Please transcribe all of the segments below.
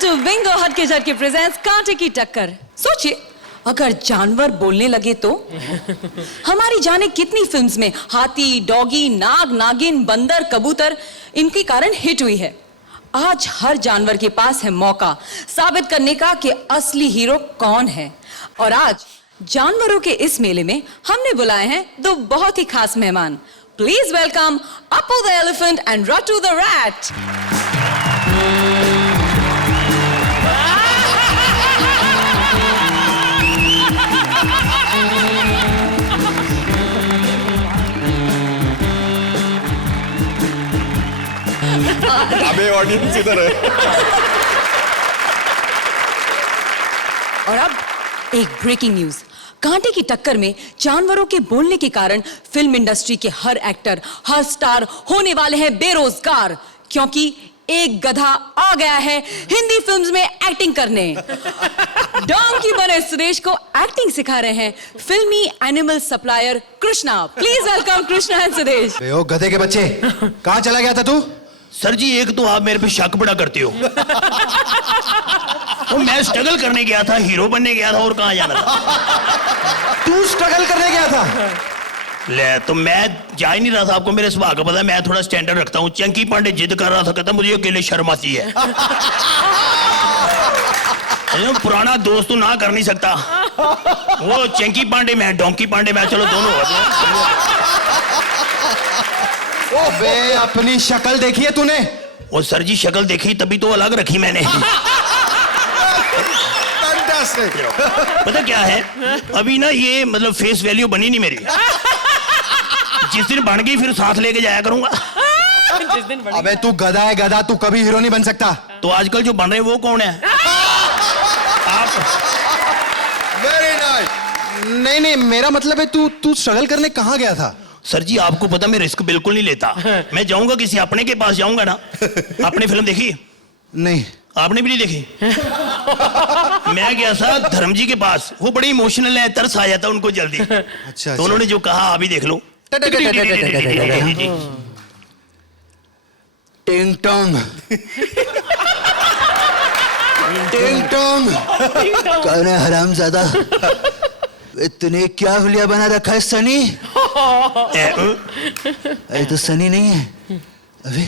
to Bingo हटके झटके presents कांटे की टक्कर। सोचिए अगर जानवर बोलने लगे तो हमारी जाने कितनी फिल्म्स में हाथी, डॉगी, नाग, नागिन, बंदर, कबूतर इनके कारण हिट हुई है। आज हर जानवर के पास है मौका साबित करने का कि असली हीरो कौन है। और आज जानवरों के इस मेले में हमने बुलाए हैं दो बहुत ही खास मेहमान। Please welcome Appu the elephant and Rattu the rat. अबे ऑडियंस इधर है। और अब एक ब्रेकिंग न्यूज। कांटे की टक्कर में जानवरों के बोलने के कारण फिल्म इंडस्ट्री के हर एक्टर, हर स्टार होने वाले हैं बेरोजगार, क्योंकि एक गधा आ गया है हिंदी फिल्म्स में एक्टिंग करने। डोंकी बने सुरेश को एक्टिंग सिखा रहे हैं फिल्मी animal supplier Krishna. Please welcome Krishna and Suresh. ओ गधे के बच्चे, कहाँ चला गया था तू? सर जी एक तो आप मेरे पे शक बड़ा करते हो। तो मैं स्ट्रगल करने गया था, हीरो बनने गया था, और कहाँ जाना था? तू स्ट्रगल करने गया था? ले तो मैं जा ही नहीं रहा था। आपको मेरे स्वभाव का पता है, मैं थोड़ा स्टैंडर्ड रखता हूँ। चंकी पांडे जिद कर रहा था, कहता मुझे अकेले शर्म आती है। पुराना दोस्त तो ना कर नहीं सकता। वो चंकी पांडे में, डोंकी पांडे में, चलो दोनों होते। बे अपनी शक्ल देखी है तूने? वो सर जी शक्ल देखी तभी तो अलग रखी मैंने। पता क्या है, अभी ना ये मतलब फेस वैल्यू बनी नहीं मेरी। जिस दिन बन गई फिर साथ लेके जाया करूंगा। अबे तू गधा है गधा, तू कभी हीरो नहीं बन सकता। तो आजकल जो बन रहे हैं वो कौन है? आप? Very nice. नहीं मेरा मतलब है तू स्ट्रगल करने कहाँ गया था? सर जी आपको पता मैं रिस्क बिल्कुल नहीं लेता। मैं जाऊंगा किसी अपने के पास जाऊंगा ना। आपने फिल्म देखी? नहीं। आपने भी नहीं देखी? मैं गया था धर्म जी के पास, वो बड़े इमोशनल है, तरस आ जाता उनको जल्दी। अच्छा, तो उन्होंने जो कहा आप ही देख लो। टिंग टोंग टिंग टोंग। कौन है हरामजादा? तूने क्या हुलिया बना रखा है सनी? अरे तो सनी नहीं है, अभी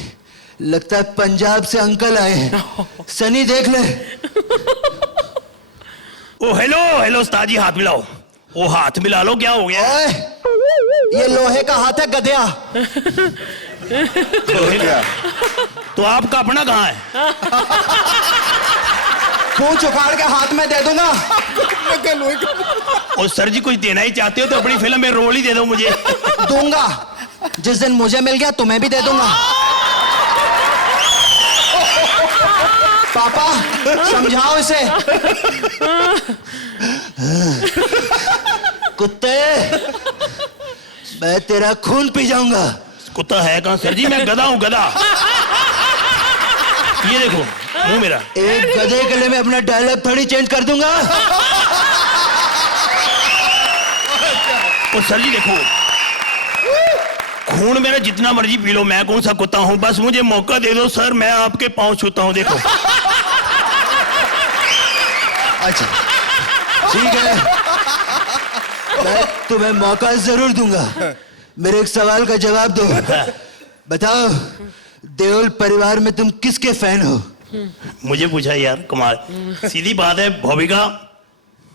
लगता है पंजाब से अंकल आए हैं। सनी देख ले। ओ हेलो हेलो उस्ताद जी, हाथ मिलाओ। वो हाथ मिला लो, क्या हो गया? ओए, ये लोहे का हाथ है गधया। तो आपका अपना कहाँ है? पूंछ उखाड़ के हाथ में दे दूंगा। और सर जी कुछ देना ही चाहते हो तो अपनी फिल्म में रोल ही दे दो मुझे। दूंगा, जिस दिन मुझे मिल गया तुम्हें भी दे दूंगा। पापा समझाओ इसे। कुत्ते, मैं तेरा खून पी जाऊंगा। कुत्ता है कहाँ सर जी? मैं गधा हूँ, गधा। ये देखो मुंह मेरा। एक गधे के लिए मैं अपना डायलॉग थोड़ी चेंज कर दूंगा। और सर जी देखो, खून मेरा जितना मर्जी पी लो, मैं कौन सा कुत्ता हूँ? बस मुझे मौका दे दो सर, मैं आपके पांव छूता हूँ। देखो। अच्छा ठीक है, मैं तुम्हें मौका जरूर दूंगा। मेरे एक सवाल का जवाब दो। बताओ, देओल परिवार में तुम किसके फैन हो? मुझे पूछा यार, कमाल। सीधी बात है, बॉबी का।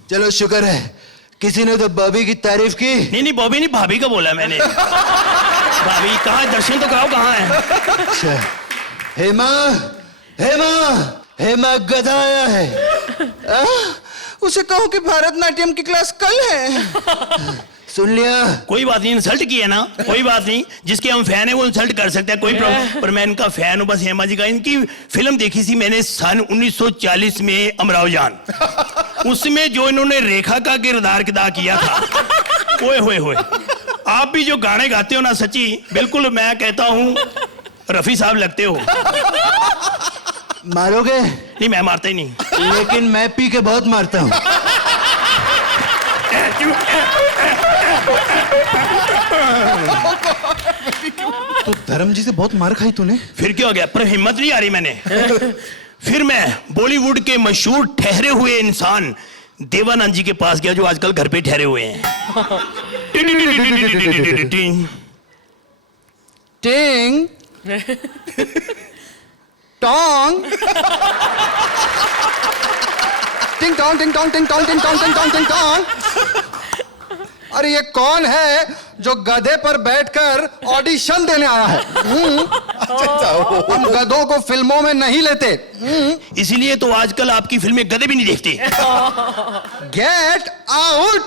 चलो शुक्र है, किसी ने तो बॉबी की तारीफ की। नहीं बॉबी नहीं, भाभी का बोला मैंने। भाभी कहाँ है? दर्शन तो कराओ, कहाँ है? अच्छा, हेमा हेमा हेमा गधा आया है। उसे कहो कि भारतनाट्यम की क्लास कल है। सुन लिया? कोई बात नहीं, इंसल्ट की है ना, कोई बात नहीं। जिसके हम फैन है वो इंसल्ट कर सकते हैं, कोई प्रॉब्लम। पर मैं इनका फैन हूँ बस, हेमा जी का। इनकी फिल्म देखी थी मैंने सन 1940 में, अमराव जान। उसमें जो इन्होंने रेखा का किरदार अदा किया था, ओए होए होए। आप भी जो गाने गाते हो ना, सच्ची बिल्कुल मैं कहता हूँ रफी साहब लगते हो। मारोगे? नहीं मैं मारता ही नहीं। लेकिन मैं पी के बहुत मारता हूँ। तो धर्म जी से बहुत मार खाई तूने? फिर क्या हो गया? पर हिम्मत नहीं आ रही मैंने। फिर मैं बॉलीवुड के मशहूर ठहरे हुए इंसान देवानंद जी के पास गया, जो आजकल घर पे ठहरे हुए हैं। टिंग टोंग टिंग टोंग टिंग टोंग टिंग टोंग टिंग टोंग टिंग टोंग टिंग टोंग। अरे ये कौन है जो गधे पर बैठकर ऑडिशन देने आया है? हम गधों को फिल्मों में नहीं लेते। इसीलिए तो आजकल आपकी फिल्में गधे भी नहीं देखते। Get out.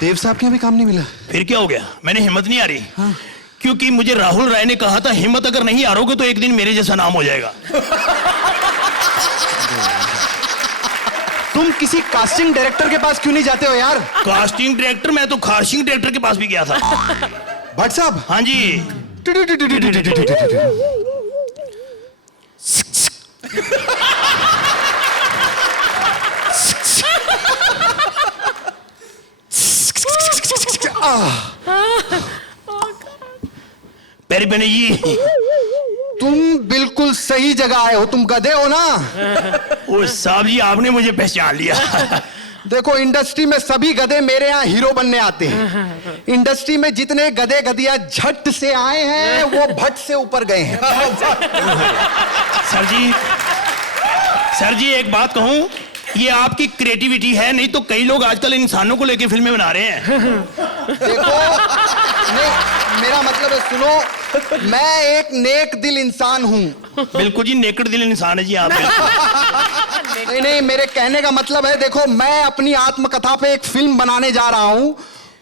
देव साहब के अभी काम नहीं मिला। फिर क्या हो गया? मैंने हिम्मत नहीं आ रही। क्योंकि मुझे राहुल राय ने कहा था हिम्मत अगर नहीं हारोगे तो एक दिन मेरे जैसा नाम हो जाएगा। तुम किसी कास्टिंग डायरेक्टर के पास क्यों नहीं जाते हो यार? Casting director? मैं तो कास्टिंग डायरेक्टर के पास भी गया था। भट्ट साहब। हाँ जी। पेरी बने जी। तुम बिल्कुल सही जगह आए हो, तुम गधे हो ना? ओ साहब जी, आपने मुझे पहचान लिया। देखो, इंडस्ट्री में सभी गधे मेरे यहाँ हीरो बनने आते हैं। इंडस्ट्री में जितने गधे गधिया झट से आए हैं वो भट्ट से ऊपर गए हैं। सर जी एक बात कहूं, ये आपकी क्रिएटिविटी है, नहीं तो कई लोग आजकल इंसानों को लेकर फिल्में बना रहे हैं। देखो, नहीं, मेरा मतलब है, सुनो, मैं एक नेक दिल इंसान हूँ। बिल्कुल जी, नेकड़ दिल इंसान है जी आप। नहीं नहीं, मेरे कहने का मतलब है, देखो, मैं अपनी आत्मकथा पे एक फिल्म बनाने जा रहा हूँ।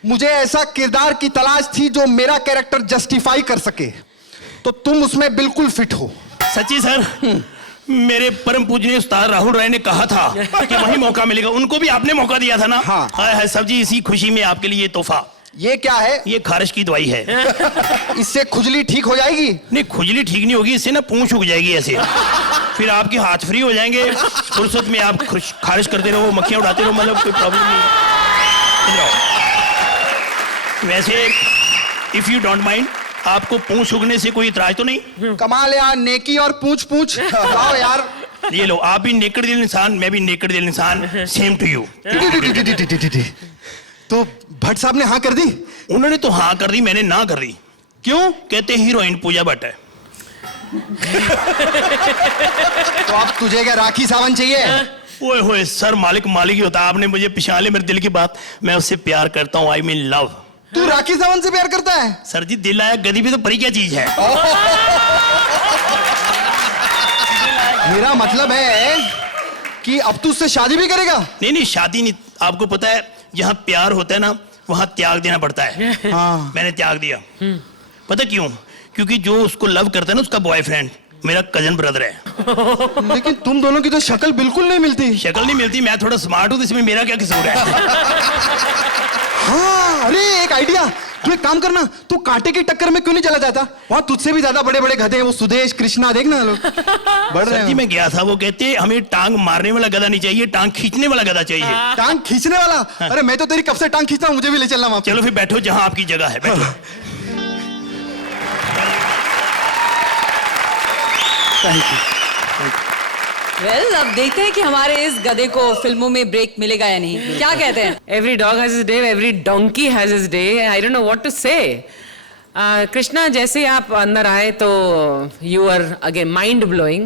मुझे ऐसा किरदार की तलाश थी जो मेरा कैरेक्टर जस्टिफाई कर सके, तो तुम उसमें बिल्कुल फिट हो। सच्ची सर, मेरे परम पूजनीय उस्ताद राहुल राय ने कहा था कि वही मौका मिलेगा। उनको भी आपने मौका दिया था ना? हाँ। हाय सर जी, इसी खुशी में आपके लिए तोहफा। ये क्या है? ये खारिश की दवाई है। इससे खुजली ठीक हो जाएगी? नहीं, खुजली ठीक नहीं होगी, इससे ना पूंछ उग जाएगी ऐसे। फिर आपके हाथ फ्री हो जाएंगे, फुर्सत में आप खारिश करते रहो, मक्खियां उड़ाते रहो, मतलब कोई प्रॉब्लम नहीं। वैसे इफ यू डोंट माइंड, आपको पूंछ उगने से कोई इतराज तो नहीं? कमाल यार, नेकी और पूछ पूछ। आओ यार। ये लो, आप भी नेकड़ दिल इंसान, मैं भी नेकड़ दिल इंसान, सेम टू यू। तो भट्ट साहब ने हाँ कर दी? उन्होंने तो हाँ कर दी, मैंने ना कर दी। क्यों? कहते हीरोइन पूजा भट्ट है। तो अब तुझे क्या राखी सावंत चाहिए? ओए होए सर, मालिक मालिक ही होता है। आपने मुझे पिछान लिया मेरे दिल की बात। मैं उससे प्यार करता हूँ, आई मीन लव। तू राखी सावंत से प्यार करता है? सर जी, दिल आया गधी भी तो परी क्या चीज है? मेरा मतलब है कि अब तू उससे शादी भी करेगा? नहीं नहीं, शादी नहीं। आपको पता है, जहाँ प्यार होता है ना, वहाँ त्याग देना पड़ता है। हाँ। मैंने त्याग दिया। पता क्यों? क्योंकि जो उसको लव करता है ना, उसका बॉयफ्रेंड मेरा कजन ब्रदर है। लेकिन तुम दोनों की तो शक्ल बिल्कुल नहीं मिलती। शक्ल नहीं मिलती? मैं थोड़ा स्मार्ट हूँ, तो इसमें मेरा क्या कसूर है? हाँ, अरे एक आइडिया। तू एक काम करना, तू कांटे की टक्कर में क्यों नहीं चला जाता? वहाँ तुझसे भी ज्यादा बड़े बड़े गधे हैं, वो सुदेश, कृष्णा, देखना लोग बढ़ रहे सर जी, हैं। मैं गया था, वो कहते हमें टांग मारने वाला गधा नहीं चाहिए, टांग खींचने वाला गधा चाहिए। टांग खींचने वाला? अरे मैं तो तेरी कब से टांग खींचता हूँ, मुझे भी ले चलना वहाँ पे। चलो फिर बैठो जहां आपकी जगह है, बैठो। Thank you. वेल, अब देखते हैं कि हमारे इस गधे को फिल्मों में ब्रेक मिलेगा या नहीं। क्या कहते हैं? Every dog has his day, every donkey has his day. I don't know what to say. Krishna, जैसे आप अंदर आए तो you are again mind blowing,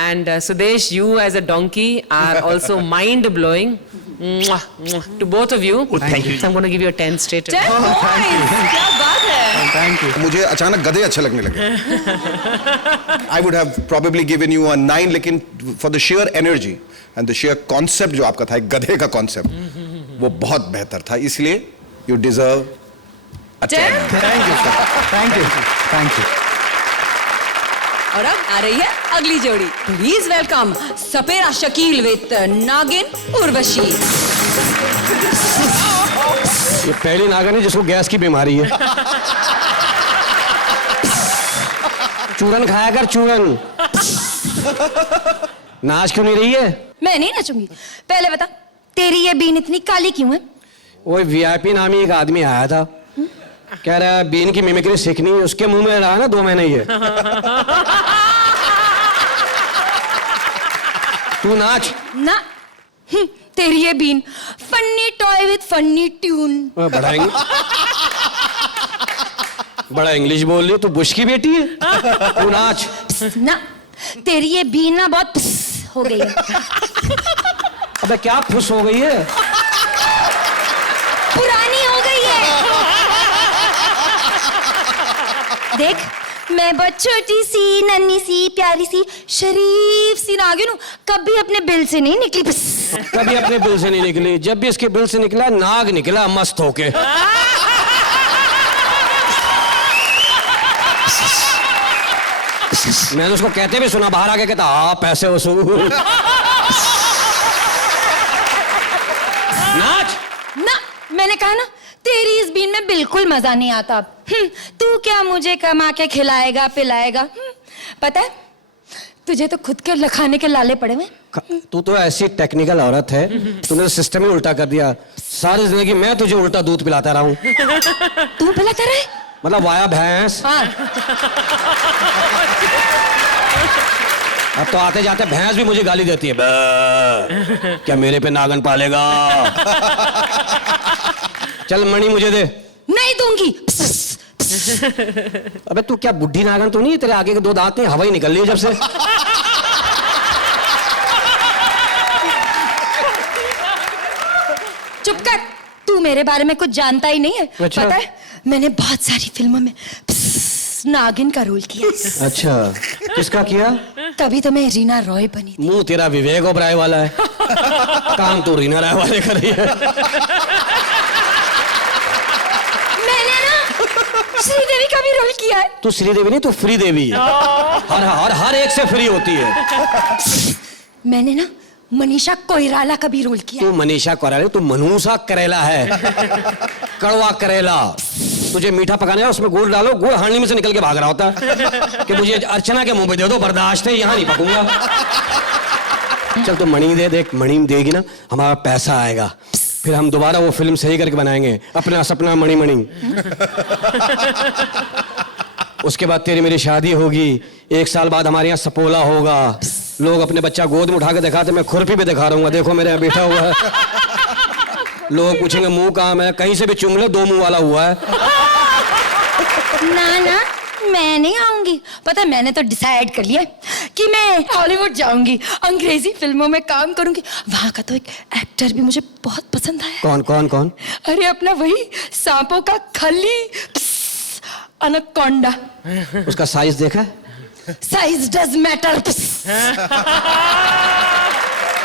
and Sudesh, you as a donkey are also mind blowing. To both of you. Oh, thank you. So I'm going to give you a 10 straight. 10 points! क्या बात है? Thank you. मुझे अचानक गधे अच्छे लगने लगे। I would have probably given you a 9, लेकिन for the sheer energy and the sheer concept जो आपका था, एक गधे का concept, वो बहुत बेहतर था, इसलिए you deserve a 10. Thank you sir, thank you, thank you. और अब आ रही है अगली जोड़ी। Please welcome Sapera Shakeel with नागिन उर्वशी। ये पहली नागिन है जिसको गैस की बीमारी है। चूरन खाया कर, चूरन। नाच क्यों नहीं रही है? मैं नहीं नाचूंगी। पहले बता, तेरी ये बीन इतनी काली क्यों है? वो वीआईपी नामी एक आदमी आया था, कह रहा है बीन की मिमिक्री सीखनी है, उसके मुंह में रहा ना 2 महीने ये। तू नाच ना तेरी ये बीन फन्नी टॉय विद फन्नी ट्यून। बढ़ाएंगे। बड़ा इंग्लिश बोल रही, तू बुश की बेटी है। तू नाच ना तेरी ये बीन ना बहुत हो गई है। अबे क्या फुस हो गई है? पुरानी हो गई है। देख मैं बहुत छोटी सी नन्ही सी प्यारी सी शरीफ सी नागिन हूँ, कभी अपने बिल से नहीं निकली। कभी अपने बिल से नहीं निकली, जब भी इसके बिल से निकला नाग निकला मस्त होके। मैंने उसको कहते भी सुना, बाहर आके कहता हाँ पैसे वसूल। नाच ना मैंने कहा ना तेरी इस बीन में बिल्कुल मजा नहीं आता। तू क्या मुझे कमा के खिलाएगा पिलाएगा? पता है तुझे तो खुद के खाने के लाले पड़े हुए। तू तो ऐसी टेक्निकल औरत है, तूने सिस्टम ही उल्टा कर दिया। सारी जिंदगी मैं तुझे उल्टा दूध पिलाता रहा हूँ। तू पिलाता रहे? मतलब वाया भैंस। हाँ। अब तो आते जाते भैंस भी मुझे गाली देती है, क्या मेरे पे नागन पालेगा? चल मणि मुझे दे। नहीं दूंगी। अबे तू क्या बुढ़ी नागन तो नहीं है? तेरे आगे के 2 दांत नहीं, हवा ही निकल रही है जब से। चुप कर, तू मेरे बारे में कुछ जानता ही नहीं है। अच्छा। पता है मैंने बहुत सारी फिल्मों में नागिन का रोल किया। अच्छा किसका किया? तभी तो मैं रीना रॉय बनी थी। मुंह तेरा विवेक ओबराय वाला है, काम तो रीना राय वाले कर रही है। मैंने ना श्रीदेवी का भी रोल किया है। तू श्रीदेवी नहीं, तू फ्री देवी है। हर एक से फ्री होती है। मैंने ना मनीषा कोइराला का भी रोल किया। तू मनीषा कोइराला, तू मनूषा करेला है। कड़वा करेला। तुझे मीठा पकाना है, उसमें गुड़ डालो, गुड़ हांडी में से निकल के भाग रहा होता है कि मुझे अर्चना के मुंह पे दे दो, बर्दाश्त है, यहाँ नहीं पकूंगा। चल तू मणि दे, देख मणि देगी ना हमारा पैसा आएगा, फिर हम दोबारा वो फिल्म सही करके बनाएंगे, अपना सपना मणि मणि। उसके बाद तेरी मेरी शादी होगी, 1 साल बाद हमारे यहाँ सपोला होगा, लोग अपने बच्चा गोद में उठा के दिखाते, मैं खुरपी पे दिखा रहा हूँ, देखो मेरे यहाँ बैठा हुआ है। लोग पूछेंगे मुंह कहाँ है, कहीं से भी चुम लो 2 मुंह वाला हुआ है। ना ना मैं नहीं आऊंगी। पता है मैंने तो डिसाइड कर लिया कि मैं हॉलीवुड जाऊंगी, अंग्रेजी फिल्मों में काम करूंगी। वहां का तो एक एक्टर भी मुझे बहुत पसंद आया। कौन कौन कौन? अरे अपना वही सांपों का खली अनाकोंडा। उसका साइज देखा? Size does matter.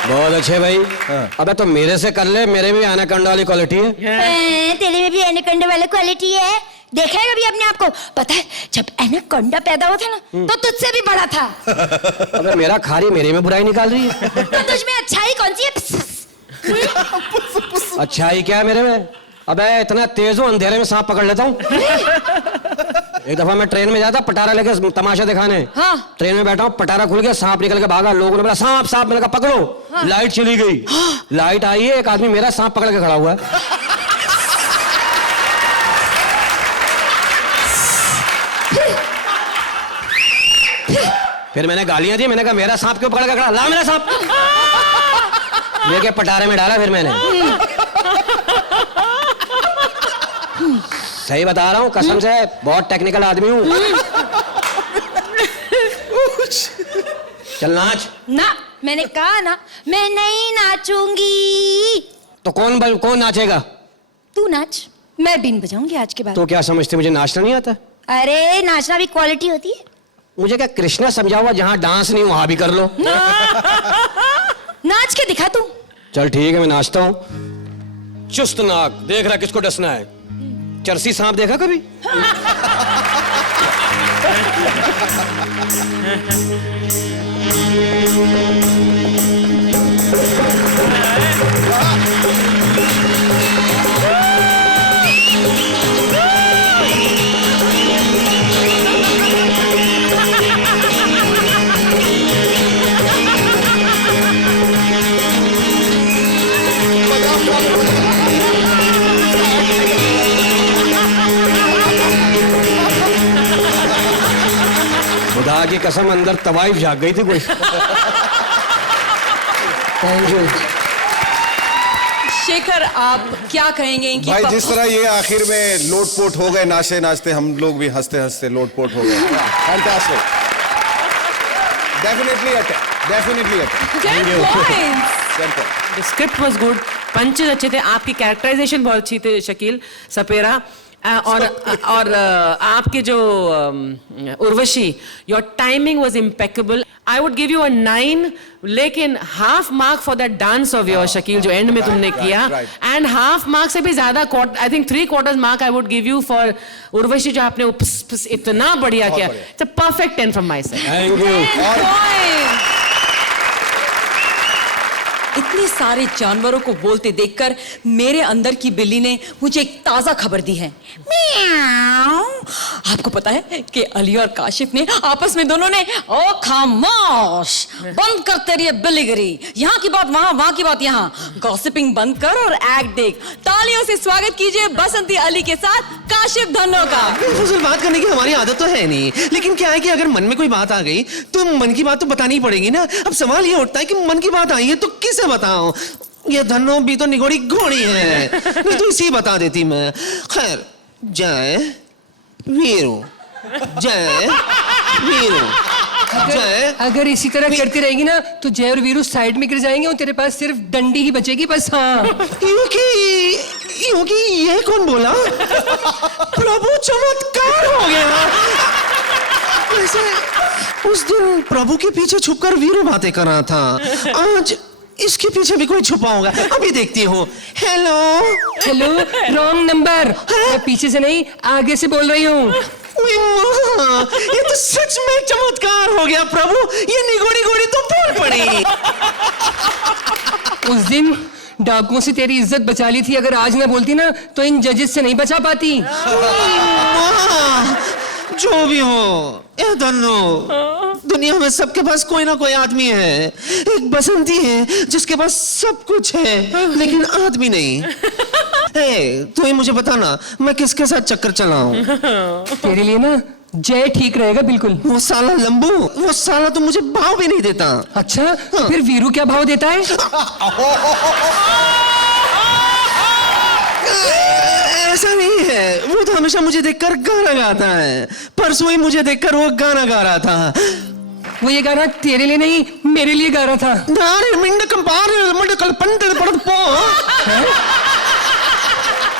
बहुत अच्छे भाई। अबे तो मेरे से कर ले, मेरे भी एनाकोंडा वाली क्वालिटी है। तेरे में भी एनाकोंडा वाली क्वालिटी है। देखा है कभी अपने आप को? पता है जब एनाकोंडा पैदा हुआ था ना तो तुझसे भी बड़ा था। अबे मेरा खारी मेरे में बुराई निकाल रही है। तो तुझ में अच्छाई कौन सी है? अच्छाई क्या है मेरे में? अबे इतना तेज हूँ, अंधेरे में सांप पकड़ लेता हूँ। एक दफा मैं ट्रेन में जाता, पटारा लेके तमाशा दिखाने। हाँ। ट्रेन में बैठा हूँ, पटारा खुल गया, सांप निकल के भागा, लोगों ने बोला सांप सांप, मैंने कहा पकड़ो। हाँ। लाइट चली गई। हाँ। लाइट आई है, एक आदमी मेरा सांप पकड़ के खड़ा हुआ है। फिर मैंने गालियां दी, मैंने कहा मेरा सांप क्यों पकड़ के खड़ा, ला मेरा सांप। लेके पटारे में डाला फिर मैंने। सही बता रहा हूँ कसम से, बहुत टेक्निकल आदमी हूँ। चल नाच। ना मैंने कहा ना मैं नहीं नाचूंगी। तो कौन नाचेगा? तू नाच, मैं बीन बजाऊंगी आज के बाद। तो क्या समझते मुझे नाचना नहीं आता? अरे नाचना भी क्वालिटी होती है। मुझे क्या कृष्णा समझा हुआ, जहाँ डांस नहीं वहां भी कर लो। नाच के दिखा तू। चल ठीक है मैं नाचता हूँ। चुस्त नाक, देख रहा किसको डसना है। चरसी सांप देखा कभी? खुदा की कसम अंदर तवाइफ जाग गई थी कोई। Thank you. शेखर, आप क्या कहेंगे इनकी भाई जिस तरह ये आखिर में लोटपोट हो गए नाचते नाचते, हम लोग भी हंसते हंसते लोटपोट हो गए। Fantastic, definitely definitely The script was good, punches अच्छे थे, आपकी कैरेक्टराइजेशन बहुत अच्छी थी शकील सपेरा, और आपके जो Urvashi, your timing was impeccable. I would give you अ 9, लेकिन half mark for that dance of your Shakeel जो एंड में तुमने किया, एंड हाफ मार्क से भी ज्यादा, I think 3/4 mark I would give you for Urvashi, जो आपने इतना बढ़िया किया। It's a perfect 10 from my side. Thank you. इतने सारे जानवरों को बोलते देखकर मेरे अंदर की बिल्ली ने मुझे एक ताजा खबर दी है। म्याऊं। आपको पता है कि अली और काशिफ ने आपस में दोनों ने, ओ खामोश, बंद कर तेरी ये बिल्लीगिरी, यहाँ की बात वहां, वहां की बात यहाँ, गॉसिपिंग बंद कर और एक्ट देख। तालियों से स्वागत कीजिए बसंती अली के साथ काशिफ धन्नो का। बेफिजूल बात करने की हमारी आदत तो है नहीं, लेकिन क्या है कि अगर मन में कोई बात आ गई तो मन की बात तो बतानी पड़ेगी ना। अब सवाल ये उठता है कि मन की बात आई है तो किसे बताऊं? ये धन्नो भी तो निगोड़ी घोड़ी है, नहीं तो इसी बता देती मैं। खैर, जय वीरू, जय वीरू, जय। अगर इसी तरह करती रहेगी ना तो जय और वीरू साइड में गिर जाएंगे और तेरे पास सिर्फ डंडी ही बचेगी बस। हाँ, क्योंकि ये कौन बोला? प्रभु चमत्कार हो गया। वैसे उस दिन प्रभु के पीछे छुपकर वीरू बातें कर रहा था, आज इसके पीछे भी कोई छुपा होगा। अभी देखती हूँ। Hello hello, wrong number. मैं पीछे से नहीं आगे से बोल रही हूँ। ये तो सच में चमत्कार हो गया प्रभु, ये निगोड़ी गोड़ी तो बोल पड़ी। उस दिन डाकुओं से तेरी इज्जत बचा ली थी, अगर आज ना बोलती ना तो इन जजेस से नहीं बचा पाती। जो भी हो, ये धन्नो, दुनिया में सबके पास कोई ना कोई आदमी है। एक बसंती है जिसके पास सब कुछ है लेकिन आदमी नहीं। तू ही मुझे बता ना, मैं किसके साथ चक्कर चलाऊं? तेरे लिए ना जय ठीक रहेगा बिल्कुल। वो साला लंबू, वो साला तो मुझे भाव भी नहीं देता। अच्छा, तो फिर वीरू क्या भाव देता है? ऐसा नहीं है, वो तो हमेशा मुझे देखकर गाना गाता है। परसों ही मुझे देखकर वो गाना गा रहा था। वो ये गाना तेरे लिए नहीं मेरे लिए गा रहा था।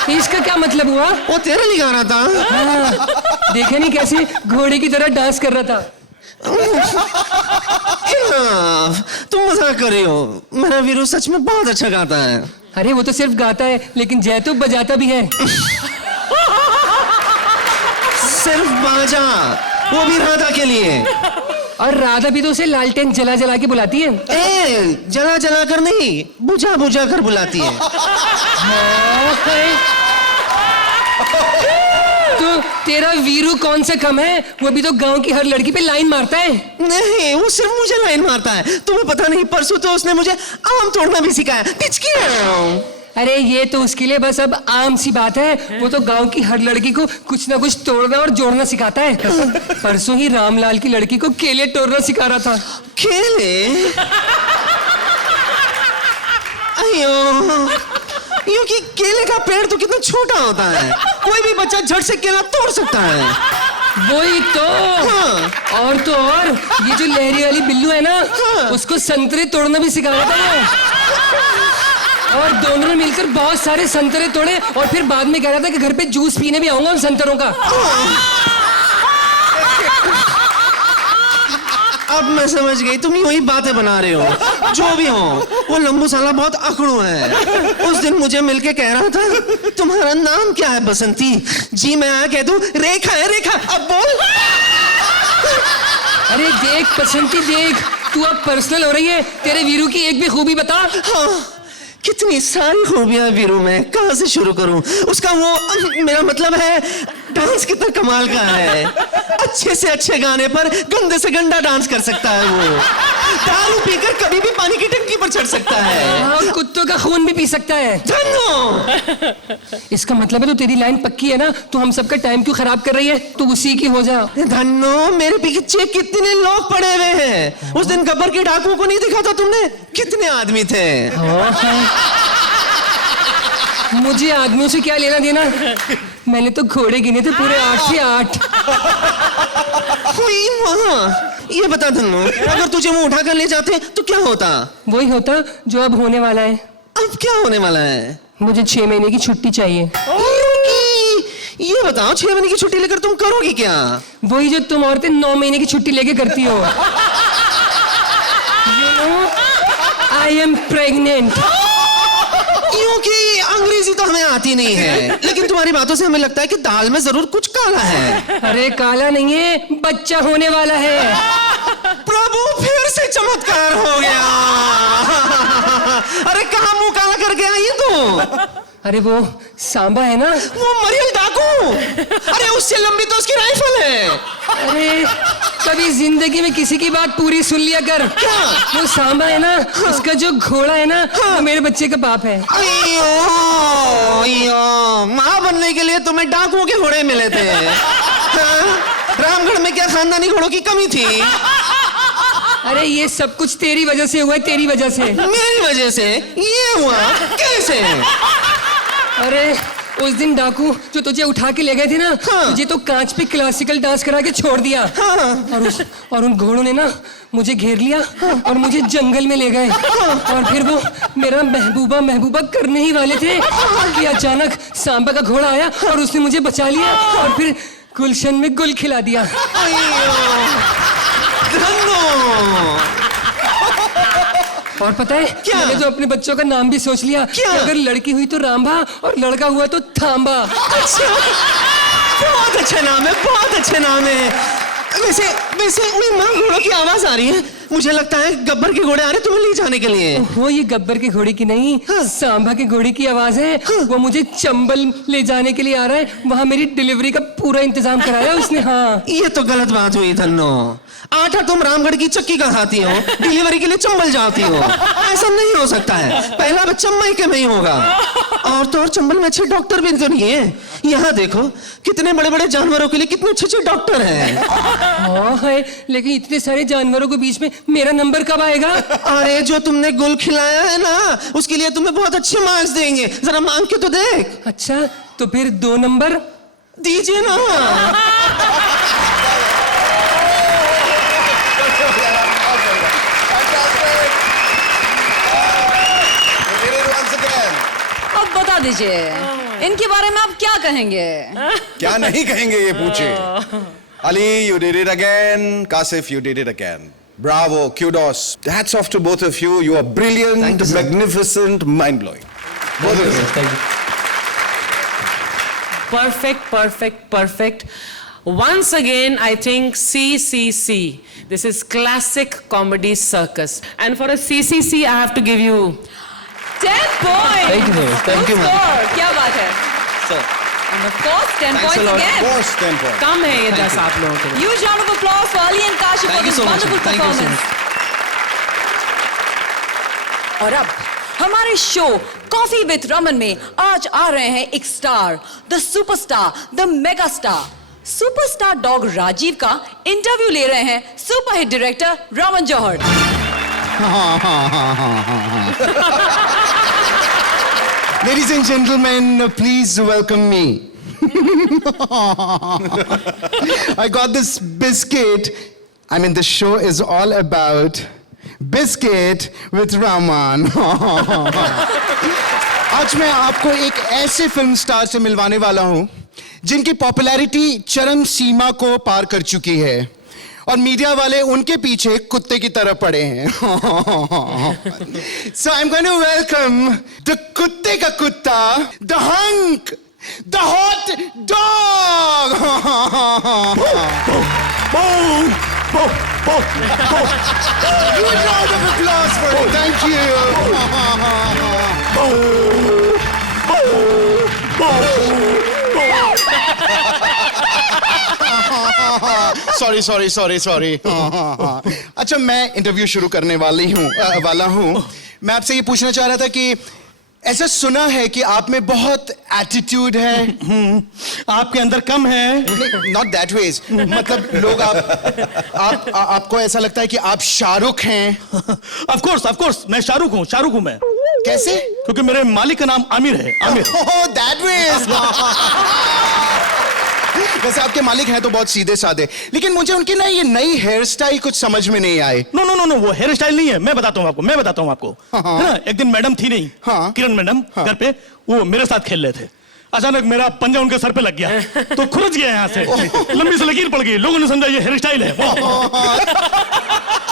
इसका क्या मतलब हुआ? वो तेरे लिए गा रहा था। हाँ, देखे नहीं कैसे घोड़े की तरह डांस कर रहा था। तुम मजाक कर रही हो, मेरा वीरू सच में बहुत अच्छा गाता है। अरे वो तो सिर्फ गाता है, लेकिन जय तो बजाता भी है। सिर्फ बाजा, वो भी राधा के लिए। और राधा भी तो उसे लालटेन जला जला के बुलाती है। जला जला कर नहीं, बुझा बुझा कर बुलाती है। तो तेरा वीरू कौन सा कम है? वो भी तो गांव की हर लड़की पे लाइन मारता है। नहीं, वो सिर्फ मुझे लाइन मारता है। तुम्हें पता नहीं, परसों तो उसने मुझे आम तोड़ना भी सिखाया। अरे ये तो उसके लिए बस अब आम सी बात है। वो तो गांव की हर लड़की को कुछ ना कुछ तोड़ना और जोड़ना सिखाता है। परसों ही रामलाल की लड़की को केले तोड़ना सिखा रहा था। केले? अयो, क्योंकि केले का पेड़ तो कितना छोटा होता है, कोई भी बच्चा झट से केला तोड़ सकता है। वही तो। हाँ। और तो और ये जो लहरी वाली बिल्लू है ना, हाँ। उसको संतरे तोड़ना भी सिखा रहा था। और दोनों ने मिलकर बहुत सारे संतरे तोड़े और फिर बाद में कह रहा था कि घर पे जूस पीने भी आऊंगा उन संतरों का। अब मैं समझ गई, तुम यूं ही बातें बना रहे हो। जो भी हो, वो लंबू साला बहुत अकड़ू है। उस दिन मुझे मिलके कह रहा था, तुम्हारा नाम क्या है? बसंती। जी मैं आया कह दूं, रेखा है। रेखा, अब बोल। अरे देख बसंती देख, तू अब पर्सनल हो रही है। तेरे वीरू की एक भी खूबी बता। हाँ, कितनी सारी खूबियां वीरू में, कहां से शुरू करूं? उसका वो, मेरा मतलब है डांस कितना कमाल का है। अच्छे से अच्छे गाने पर गंदे से गंदा डांस कर सकता है वो। दारू पीकर कभी भी पानी की टंकी पर चढ़ सकता है। हाँ, कुत्तों का खून भी पी सकता है। धन्नो, इसका मतलब है तो तेरी लाइन पक्की है ना? तो हम सबका टाइम क्यों खराब कर रही है? तू उसी की हो जा। धन्नो, मेरे पीछे कितने लोग पड़े हुए हैं। उस दिन गब्बर के डाकुओं को नहीं दिखा था तुमने? कितने आदमी थे। मुझे आदमियों से क्या लेना देना? मैंने तो घोड़े गिने थे पूरे 8 से 8। हुई वहाँ। ये बता धन्नो, अगर तुझे वो उठा कर ले जाते तो क्या होता? वही होता जो अब होने वाला है। अब क्या होने वाला है? मुझे 6 महीने की छुट्टी चाहिए। ये बताओ, 6 महीने की छुट्टी लेकर तुम करोगी क्या? वही जो तुम औरतें 9 महीने की छुट्टी लेके करती हो। I am pregnant. क्योंकि अंग्रेजी तो हमें आती नहीं है, लेकिन तुम्हारी बातों से हमें लगता है कि दाल में जरूर कुछ काला है। अरे काला नहीं है, बच्चा होने वाला है। प्रभु, फिर से चमत्कार हो गया। अरे कहाँ मुंह काला करके आई तू? अरे वो सांबा है ना, वो मरियल डाकू। अरे उससे लंबी तो उसकी राइफल है। अरे कभी जिंदगी में किसी की बात पूरी सुन लिया कर। क्या? वो सांबा है ना, उसका जो घोड़ा है ना, वो मेरे बच्चे का बाप है। अयो, अयो, माँ बनने के लिए तुम्हें डाकुओं के घोड़े मिले थे। हाँ? रामगढ़ में क्या खानदानी घोड़ों की कमी थी? अरे ये सब कुछ तेरी वजह से हुआ है, तेरी वजह से। मेरी वजह से ये हुआ? कैसे? अरे उस दिन डाकू जो तुझे उठा के ले गए थे ना, तुझे तो कांच पे क्लासिकल डांस करा के छोड़ दिया। और उन घोड़ों ने ना मुझे घेर लिया और मुझे जंगल में ले गए। और फिर वो मेरा महबूबा महबूबा करने ही वाले थे कि अचानक सांबा का घोड़ा आया और उसने मुझे बचा लिया और फिर गुलशन में गुल खिला दिया। और पता है क्या? मैंने तो अपने बच्चों का नाम भी सोच लिया। क्या? कि अगर लड़की हुई तो रामबा और लड़का हुआ तो थांबा। अच्छा, बहुत अच्छा नाम है, बहुत अच्छा नाम है। वैसे उन माँ घोड़ों की आवाज आ रही है। मुझे लगता है गब्बर के घोड़े आ रहे तुम्हें ले जाने के लिए। वो ये गब्बर के घोड़े की नहीं, सांबा के घोड़े की आवाज है। वो मुझे चंबल ले जाने के लिए आ रहा है। वहाँ मेरी डिलीवरी का पूरा इंतजाम कराया उसने। हाँ, ये तो गलत बात हुई धन्नो। आटा तुम रामगढ़ की चक्की का खाती हो, डिलीवरी के लिए चंबल जाती हो। ऐसा नहीं हो सकता है। पहला बच्चा मायके में ही होगा। और तो और चंबल में अच्छे डॉक्टर भी तो नहीं है। यहाँ देखो कितने बड़े बड़े जानवरों के लिए कितने अच्छे अच्छे डॉक्टर हैं। हाँ है, लेकिन इतने सारे जानवरों के बीच में मेरा नंबर कब आएगा? अरे जो तुमने गुल खिलाया है ना, उसके लिए तुम्हें बहुत अच्छे मार्क्स देंगे। जरा मांग के तो देख। अच्छा, तो फिर 2 नंबर दीजिए ना। अब बता दीजिए इनके बारे में आप क्या कहेंगे? क्या नहीं कहेंगे ये पूछे। Ali, you did it again. Kasif, you did it again. Bravo, kudos. Hats off to both of you. You are brilliant, Thank you, sir. magnificent, mind-blowing. Both of you. Thank you. Perfect, perfect, perfect. Once again, I think CCC. This is classic comedy circus. And for a CCC, I have to give you 10 points. Thank you, ma'am. Thank you, Good ma'am. score. क्या बात है? Sir. And of course, 10 Thanks a points lot. again. Of course, 10 points. कम है ये 10 आप लोगों के लिए। Huge round of applause for Ali and Kashif for Thank you this so much. wonderful Thank you so performance. और अब हमारे show coffee with Raman में आज आ रहे हैं एक star, the superstar, the mega star, superstar dog Rajiv का इंटरव्यू ले रहे हैं superhit director Raman Johar. Ladies and gentlemen, please welcome me. I got this biscuit. I mean, the show is all about biscuit with Raman. आज मैं आपको एक ऐसे film star से मिलवाने वाला हूं जिनकी पॉपुलैरिटी चरम सीमा को पार कर चुकी है और मीडिया वाले उनके पीछे कुत्ते की तरह पड़े हैं। So I'm going to welcome the कुत्ते का कुत्ता, the hunk, the hot dog. Huge round of applause for him. Thank you. Sorry sorry sorry sorry. हाँ। अच्छा, मैं इंटरव्यू शुरू करने वाला हूँ। मैं आपसे ये पूछना चाह रहा था कि ऐसा सुना है कि आप में बहुत एटीट्यूड है। आपके अंदर कम है। नॉट दैट वेज, मतलब लोग आपको ऐसा लगता है कि आप शाहरुख हैं। ऑफ कोर्स मैं शाहरुख हूँ मैं। कैसे? क्योंकि मेरे मालिक का नाम आमिर है, आमिर। That veg. वैसे आपके मालिक हैं तो बहुत सीधे साधे, लेकिन मुझे उनकी ना ये नई हेयर स्टाइल कुछ समझ में नहीं आई। नो वो हेयर स्टाइल नहीं है। मैं बताता हूँ आपको। है ना, एक दिन मैडम थी नहीं, हाँ। किरण मैडम घर पे, वो मेरे साथ खेल रहे थे। अचानक मेरा पंजा उनके सर पे लग गया तो खुरच गया यहाँ से, लंबी सी लकीर पड़ गई। लोगों ने समझा ये हेयर स्टाइल है।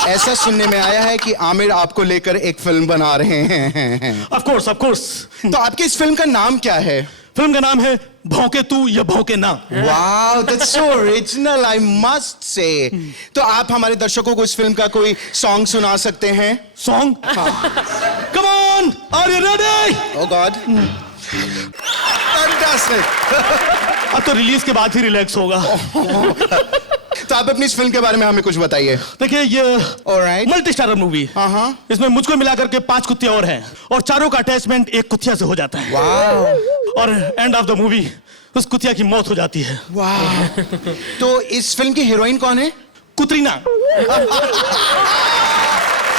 ऐसा सुनने में आया है कि आमिर आपको लेकर एक फिल्म बना रहे हैं। Of course. तो आपकी इस फिल्म का नाम क्या है? फिल्म का नाम है भौंके तू या भौंके ना। Wow, that's so original, I must say. तो आप हमारे दर्शकों को इस फिल्म का कोई सॉन्ग सुना सकते हैं? Song? Come on, are you ready? Oh God, fantastic. अब तो रिलीज के बाद ही रिलैक्स होगा। तो आप अपनी इस फिल्म के बारे में हमें कुछ बताइए। देखिए, ये Alright. Multi starrer movie. इसमें मुझको मिलाकर के 5 कुत्ते और हैं और चारों का अटैचमेंट एक कुतिया से हो जाता है। और एंड ऑफ द मूवी उस कुतिया की मौत हो जाती है। वाह। तो इस फिल्म की हीरोइन कौन है? कुतरीना।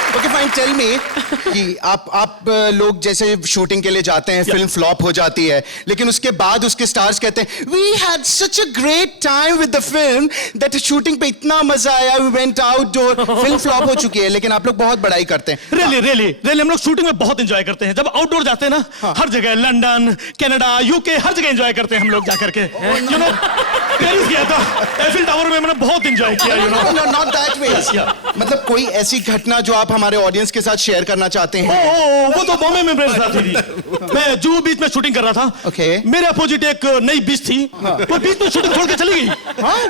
ओके फाइन, टेल मी कि आप लोग जैसे शूटिंग के लिए जाते हैं, फिल्म फ्लॉप हो जाती है, लेकिन उसके बाद उसके स्टार्स कहते हैं we had such a great time with the film that shooting पे इतना मजा आया, we went outdoor. Film flop हो चुकी है लेकिन आप लोग बहुत बड़ाई करते हैं। रियली हम लोग शूटिंग में बहुत एंजॉय करते हैं। जब आउटडोर जाते हैं ना, हर जगह, लंदन, कनाडा, यूके, हर जगह एंजॉय करते हैं हम लोग जाकर के। यू नो, पेरिस गया था, एफिल टावर में मैंने बहुत एंजॉय किया। You know, not that way. मतलब कोई ऐसी घटना जो आप हमारे ऑडियंस के साथ शेयर करना चाहते हैं? वो तो बॉम्बे में मेरे साथ थी। मैं जुहू बीच में शूटिंग कर रहा था। Okay. मेरे अपोजिट एक नई बीच थी, वो बीच में शूटिंग छोड़ के चली गई।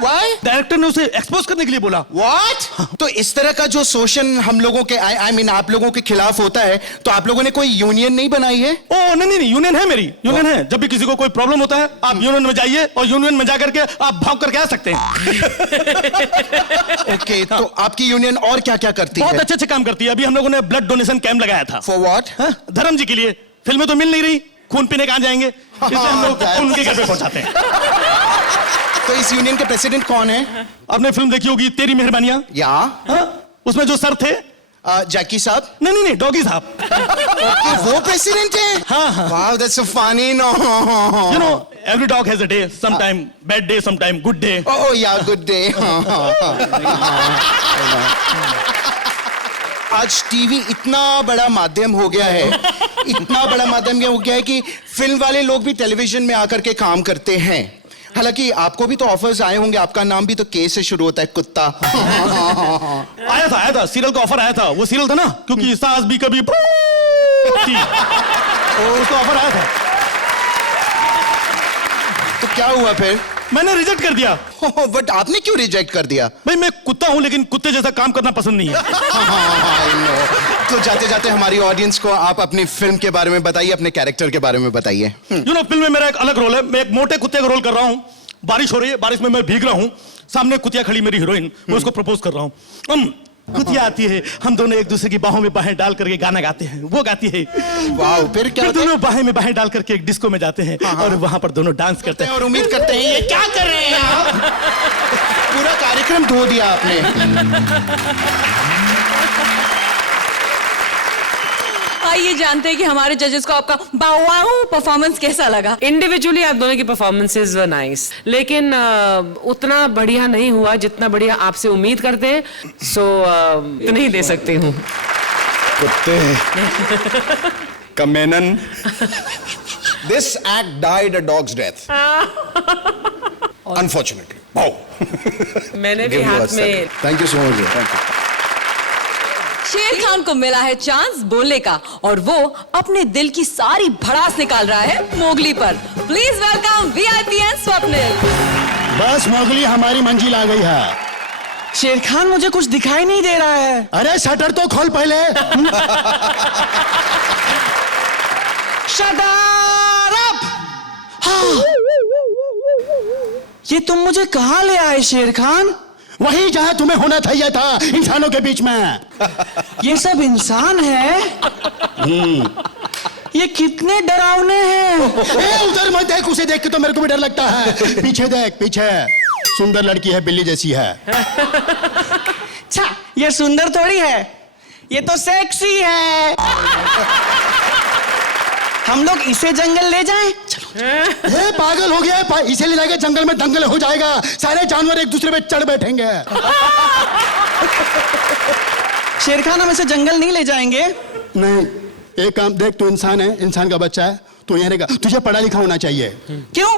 Why? डायरेक्टर ने उसे एक्सपोज करने के लिए बोला। What? तो इस तरह का जो शोषण हम लोगों के I mean आप लोगों के खिलाफ होता है, तो आप लोगों ने कोई यूनियन नहीं बनाई है? ओ नहीं, यूनियन है मेरी, यूनियन है। जब भी किसी को कोई प्रॉब्लम होता है, आप यूनियन में जाइए और यूनियन में जाकर के आप भाग करके आ सकते हैं। ओके, तो आपकी यूनियन और क्या क्या करती है? बहुत अच्छे काम करती है। अभी हम लोगों ने ब्लड डोनेशन कैंप लगाया था। For what? धर्म जी के लिए। फिल्में तो मिल नहीं रही, खून पीने कहां जाएंगे, इसलिए हम लोग खून उनके घर पे पहुंचाते हैं। तो इस यूनियन के प्रेसिडेंट कौन है? आपने फिल्म देखी होगी तेरी मेहरबानियां? उसमें जो सर थे, जैकी साहब? नहीं, डॉगी साहब। वो प्रेसिडेंट है? हाँ। Wow, that's so funny. No, you know, every dog has a day, sometime bad day, sometime good day. Oh yeah, good day. आज टीवी इतना बड़ा माध्यम हो गया है, इतना बड़ा माध्यम हो गया है कि फिल्म वाले लोग भी टेलीविजन में आकर के काम करते हैं। हालांकि आपको भी तो ऑफर्स आए होंगे, आपका नाम भी तो के से शुरू होता है, कुत्ता। आया था, सीरियल का ऑफर आया था। वो सीरियल था ना, क्योंकि सास भी कभी थी, और उसका ऑफर आया था। तो क्या हुआ फिर? मैंने रिजेक्ट कर दिया। बट आपने क्यों रिजेक्ट कर दिया? भाई, मैं कुत्ता हूं लेकिन कुत्ते जैसा काम करना पसंद नहीं है। तो जाते जाते हमारी ऑडियंस को आप अपनी फिल्म के बारे में बताइए, अपने कैरेक्टर के बारे में बताइए। यू नो, फिल्म में मेरा एक अलग रोल है। मैं एक मोटे कुत्ते का रोल कर रहा हूँ। बारिश हो रही है, बारिश में मैं भीग रहा हूँ, सामने कुतिया खड़ी मेरी हीरोइन, मैं उसको प्रपोज कर रहा हूँ। कुतिया आती है, हम दोनों एक दूसरे की बाहों में बाहें डाल करके गाना गाते हैं, वो गाती है। वाओ, फिर क्या? दोनों बाहें में बाहें डाल करके एक डिस्को में जाते हैं और वहां पर दोनों डांस करते हैं और उम्मीद करते हैं ये क्या कर रहे हैं आप? पूरा कार्यक्रम धो दिया आपने। आइए जानते हैं कि हमारे जजेस को आपका वाओ परफॉर्मेंस कैसा लगा। इंडिविजुअली आप दोनों की परफॉर्मेंसेज वर नाइस, लेकिन उतना बढ़िया नहीं हुआ जितना बढ़िया आपसे उम्मीद करते हैं। सो नहीं दे सकती हूँ। कुत्ते कमेनन, this act died a dog's death unfortunately. मैंने भी हाथ में। Thank you so much. Thank you. Sher Khan को मिला है चांस बोलने का और वो अपने दिल की सारी भड़ास निकाल रहा है मोगली पर। Please welcome VIP and Swapnil. बस मोगली, हमारी मंजिल आ गई है। शेर खान, मुझे कुछ दिखाई नहीं दे रहा है। अरे शटर तो खोल पहले। Shut up! हाँ। ये तुम मुझे कहाँ ले आए शेर खान? वही जहां तुम्हें होना चाहिए था, इंसानों के बीच में। ये सब इंसान है? ये कितने डरावने हैं। ए, उधर मत देख, उसे देख के तो मेरे को भी डर लगता है। पीछे देख, पीछे सुंदर लड़की है, बिल्ली जैसी है। अच्छा, ये सुंदर थोड़ी है, ये तो सेक्सी है। हम लोग इसे जंगल ले जाएं? चलो। ये पागल हो गया है, इसे ले जाएगा जंगल में, दंगल हो जाएगा, सारे जानवर एक दूसरे पे चढ़ बैठेंगे। शेर खान, हम इसे जंगल नहीं ले जाएंगे। नहीं, एक काम देख, तू इंसान है, इंसान का बच्चा है, तू यहाँ रहेगा, तुझे पढ़ा लिखा होना चाहिए। क्यों?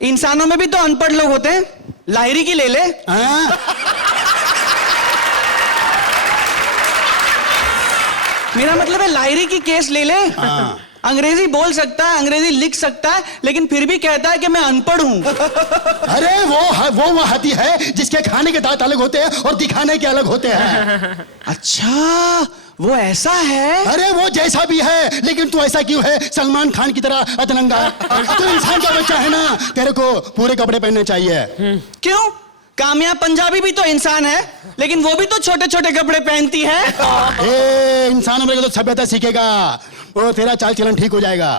इंसानों में भी तो अनपढ़ लोग होते हैं। लाहिरी की ले ले। हाँ? मेरा मतलब है लाहिरी की केस ले ले। हाँ। अंग्रेजी बोल सकता है, अंग्रेजी लिख सकता है, लेकिन फिर भी कहता है कि मैं अनपढ़ हूं। अरे वो हाथी है जिसके खाने के दांत अलग होते हैं और दिखाने के अलग होते हैं। अच्छा, वो ऐसा है? अरे वो जैसा भी है, लेकिन तू ऐसा क्यों है, सलमान खान की तरह अतरंगा? तू इंसान का बच्चा है ना, तेरे को पूरे कपड़े पहनने चाहिए। क्यों? कामयाब पंजाबी भी तो इंसान है, लेकिन वो भी तो छोटे छोटे कपड़े पहनती है। ए, इंसानों में तो सभ्यता सीखेगा और तेरा चाल चलन ठीक हो जाएगा।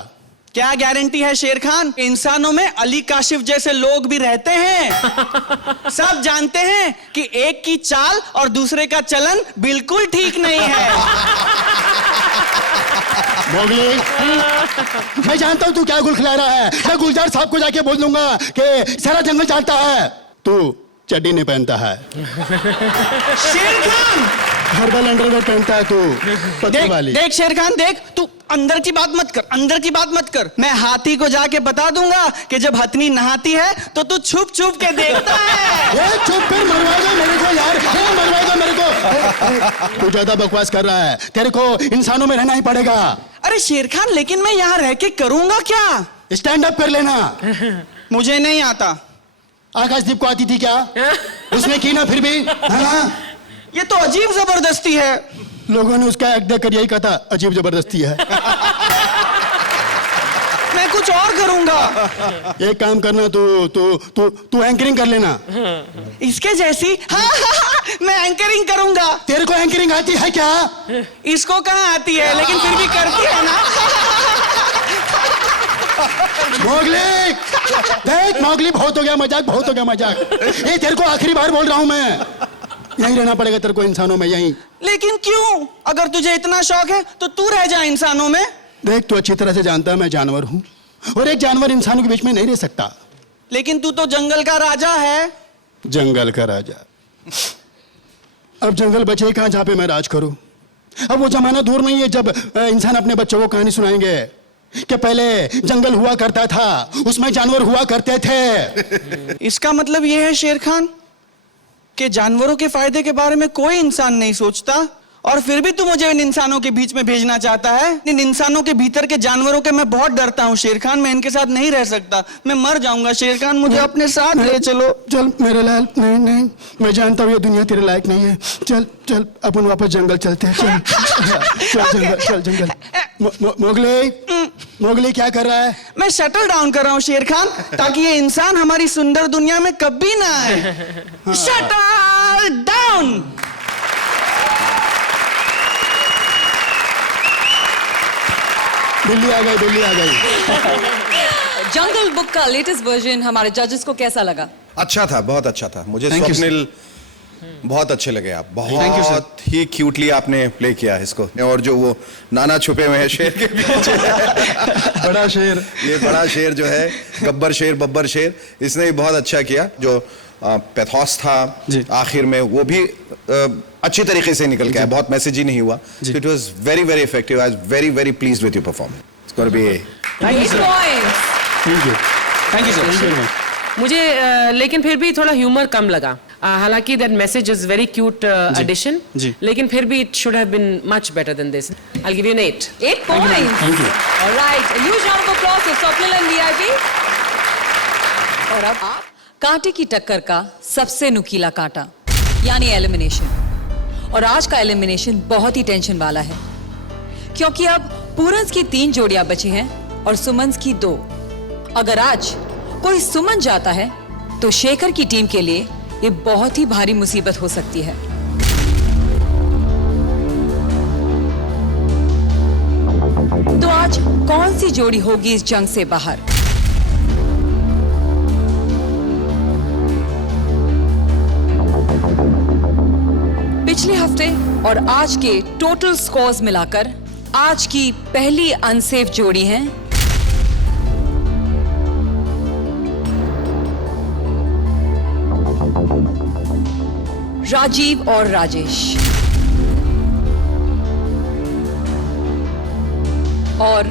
क्या गारंटी है शेर खान? इंसानों में अली काशिफ जैसे लोग भी रहते हैं। सब जानते हैं कि एक की चाल और दूसरे का चलन बिल्कुल ठीक नहीं है। मोगली, मैं जानता हूं तू क्या गुल खिला रहा है। मैं गुलजार साहब को जाके बोल दूंगा कि सारा जंगल जानता है तू चड्डी नहीं पहनता है। शेर खान, हर्बल अंडरवेयर पहनता है तू, पतली वाली। देख शेर खान, देख, तू अंदर की बात मत कर, अंदर की बात मत कर। मैं हाथी को जाके बता दूंगा कि जब हथनी नहाती है तो तू छुप छुप के देखता है। ये चुप, फिर मरवाएगा मेरे को यार, ये मरवाएगा मेरे को। तू ज्यादा बकवास कर रहा है, तेरे को इंसानों में रहना ही पड़ेगा। अरे शेर खान, लेकिन मैं यहाँ रह के करूंगा क्या? स्टैंड अप कर लेना। मुझे नहीं आता। आकाशदीप को आती थी क्या? उसने की ना फिर भी। हाँ? ये तो अजीब जबरदस्ती है। लोगों ने उसका एक्ट देखकर यही कहा था, अजीब जबरदस्ती है। मैं कुछ और करूंगा। एक काम करना, तू एंकरिंग कर लेना। इसके जैसी? हाँ, मैं एंकरिंग करूंगा। तेरे को एंकरिंग आती है क्या? इसको कहाँ आती है, लेकिन फिर भी करती है ना। मोगली, देख मोगली, बहुत हो गया मजाक, बहुत हो गया मजाक। ये तेरे को आखिरी बार बोल रहा हूं मैं, यहीं रहना पड़ेगा तेरे को, इंसानों में यहीं। लेकिन क्यों? अगर तुझे इतना शौक है तो तू रह जा इंसानों में। देख, तू अच्छी तरह से जानता है मैं जानवर हूं, और एक जानवर इंसानों के बीच में नहीं रह सकता। लेकिन तू तो जंगल का राजा है। जंगल का राजा? अब जंगल बचे कहां जहां पे मैं राज करूं? अब वो जमाना दूर नहीं है जब इंसान अपने बच्चों को कहानी सुनाएंगे कि पहले जंगल हुआ करता था, उसमें जानवर हुआ करते थे। इसका मतलब यह है शेर खान कि जानवरों के फायदे के बारे में कोई इंसान नहीं सोचता, और फिर भी तू मुझे इन इंसानों के बीच में भेजना चाहता है। इन इंसानों के भीतर के जानवरों के मैं बहुत डरता हूँ शेर खान, मैं इनके साथ नहीं रह सकता, मैं मर जाऊंगा शेर खान, मुझे अपने साथ ले चलो। चल मेरे लाल, नहीं नहीं, मैं जानता हूँ ये दुनिया तेरे लायक नहीं है। चल चल, अपन वापस जंगल चलते हैं। चल जंगल, चल जंगल। मोगली क्या कर रहा है? मैं शटल डाउन कर रहा हूँ शेर खान, ताकि ये इंसान हमारी सुंदर दुनिया में कभी ना आए। Shuttle down. दिल्ली आ गई, दिल्ली आ गई। जंगल बुक का लेटेस्ट वर्जन हमारे जजेस को कैसा लगा? अच्छा था, बहुत अच्छा था। मुझे Thank you, स्वप्निल बहुत अच्छे लगे आप, बहुत ही क्यूटली आपने प्ले किया इसको। और जो वो नाना छुपे हुए हैं शेर के पीछे, बड़ा शेर, ये बड़ा शेर जो है, गब्बर शेर, बब्बर शेर, इसने भी बहुत अच्छा किया। जो पैथोस था आखिर में, वो भी अच्छी तरीके से निकल के आया, बहुत मैसेज ही नहीं हुआ। It was very very effective. I was very very pleased with your performance. It's gonna be 8 points. Thank you sir. मुझे लेकिन फिर भी थोड़ा ह्यूमर कम लगा। हालांकि that message is very cute addition, लेकिन फिर भी it should have been much better than this. I will give you an 8. 8 points. All right. A huge round of applause for Swapnil and VIP. और अब आप कांटे की टक्कर का सबसे नुकीला कांटा, यानी एलिमिनेशन। और आज का एलिमिनेशन बहुत ही टेंशन वाला है, क्योंकि अब पूरन्स की 3 जोड़ियां बची हैं और सुमन्स की 2। अगर आज कोई सुमन जाता है तो शेखर की टीम के लिए ये बहुत ही भारी मुसीबत हो सकती है। तो आज कौन सी जोड़ी होगी इस जंग से बाहर? पिछले हफ्ते और आज के टोटल स्कोर्स मिलाकर आज की पहली अनसेफ जोड़ी है राजीव और राजेश, और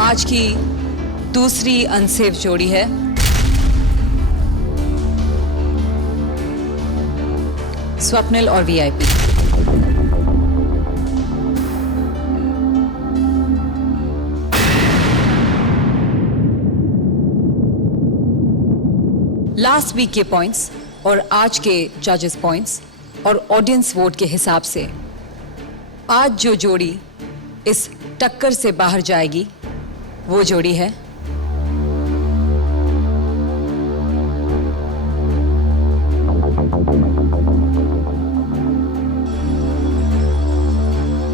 आज की दूसरी अनसेफ जोड़ी है स्वप्निल और वीआईपी। लास्ट वीक के पॉइंट्स और आज के जजेस पॉइंट्स और ऑडियंस वोट के हिसाब से आज जो जोड़ी इस टक्कर से बाहर जाएगी वो जोड़ी है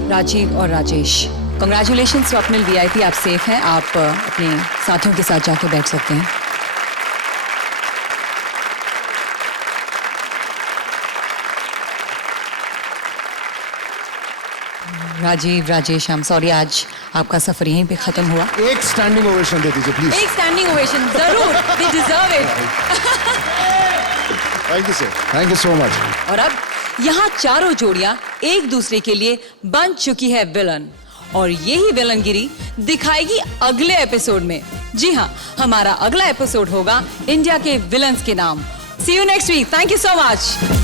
राजीव और राजेश। कंग्रेचुलेशन स्वप्निल, वीआईपी आप सेफ हैं, आप अपने साथियों के साथ जाके बैठ सकते हैं। Rajiv, Rajesh, I am sorry, आज आपका सफर यहीं पे खत्म हुआ। एक स्टैंडिंग ओवेशन दे दीजिए प्लीज। एक स्टैंडिंग ओवेशन जरूर, they deserve it. Thank you sir, thank you so much. और अब यहाँ चारों जोड़ियां एक दूसरे के लिए बन चुकी है विलन, और यही विलनगिरी दिखाएगी अगले एपिसोड में। जी हाँ, हमारा अगला एपिसोड होगा इंडिया के विलन्स के नाम। See you next week, thank you so much.